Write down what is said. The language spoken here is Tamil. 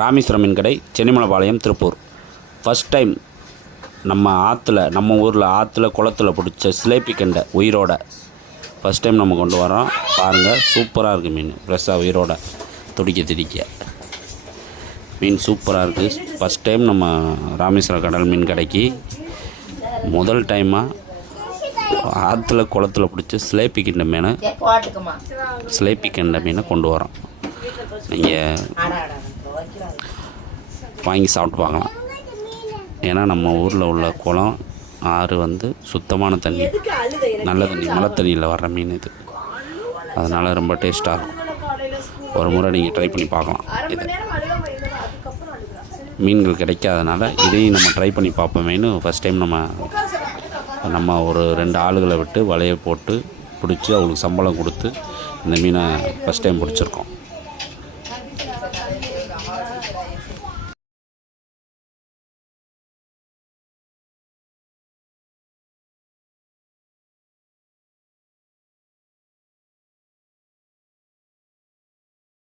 ராமேஸ்வரம் மீன் கடை, சென்னிமலைபாளையம், திருப்பூர். ஃபஸ்ட் டைம் நம்ம ஊரில் ஆற்றுல குளத்தில் பிடிச்ச சிலேப்பி கெண்டை உயிரோட ஃபஸ்ட் டைம் நம்ம கொண்டு வரோம். பாருங்கள், சூப்பராக இருக்குது மீன். ஃப்ரெஷ்ஷாக உயிரோட துடிக்க மீன் சூப்பராக இருக்குது. ஃபஸ்ட் டைம் நம்ம ராமேஸ்வரம் கடல் மீன் கடைக்கு முதல் டைமாக ஆற்றுல குளத்தில் பிடிச்ச சிலேப்பி கெண்டை மீனை கொண்டு வரோம். நீங்கள் வாங்கி சாப்பிட்டு பார்க்கலாம். ஏன்னா நம்ம ஊரில் உள்ள குளம், ஆறு சுத்தமான தண்ணி, நல்ல தண்ணி, மழை தண்ணியில் வர்ற மீன் இது. அதனால் ரொம்ப டேஸ்ட்டாக இருக்கும். ஒரு முறை நீங்கள் ட்ரை பண்ணி பார்க்கலாம். இது மீன்கள் கிடைக்காதனால இதையும் நம்ம ட்ரை பண்ணி பார்ப்போமேனு ஃபஸ்ட் டைம் நம்ம ஒரு 2 ஆளுகளை விட்டு வலையை போட்டு பிடிச்சி அவங்களுக்கு சம்பளம் கொடுத்து இந்த மீனை ஃபஸ்ட் டைம் பிடிச்சிருக்கோம்.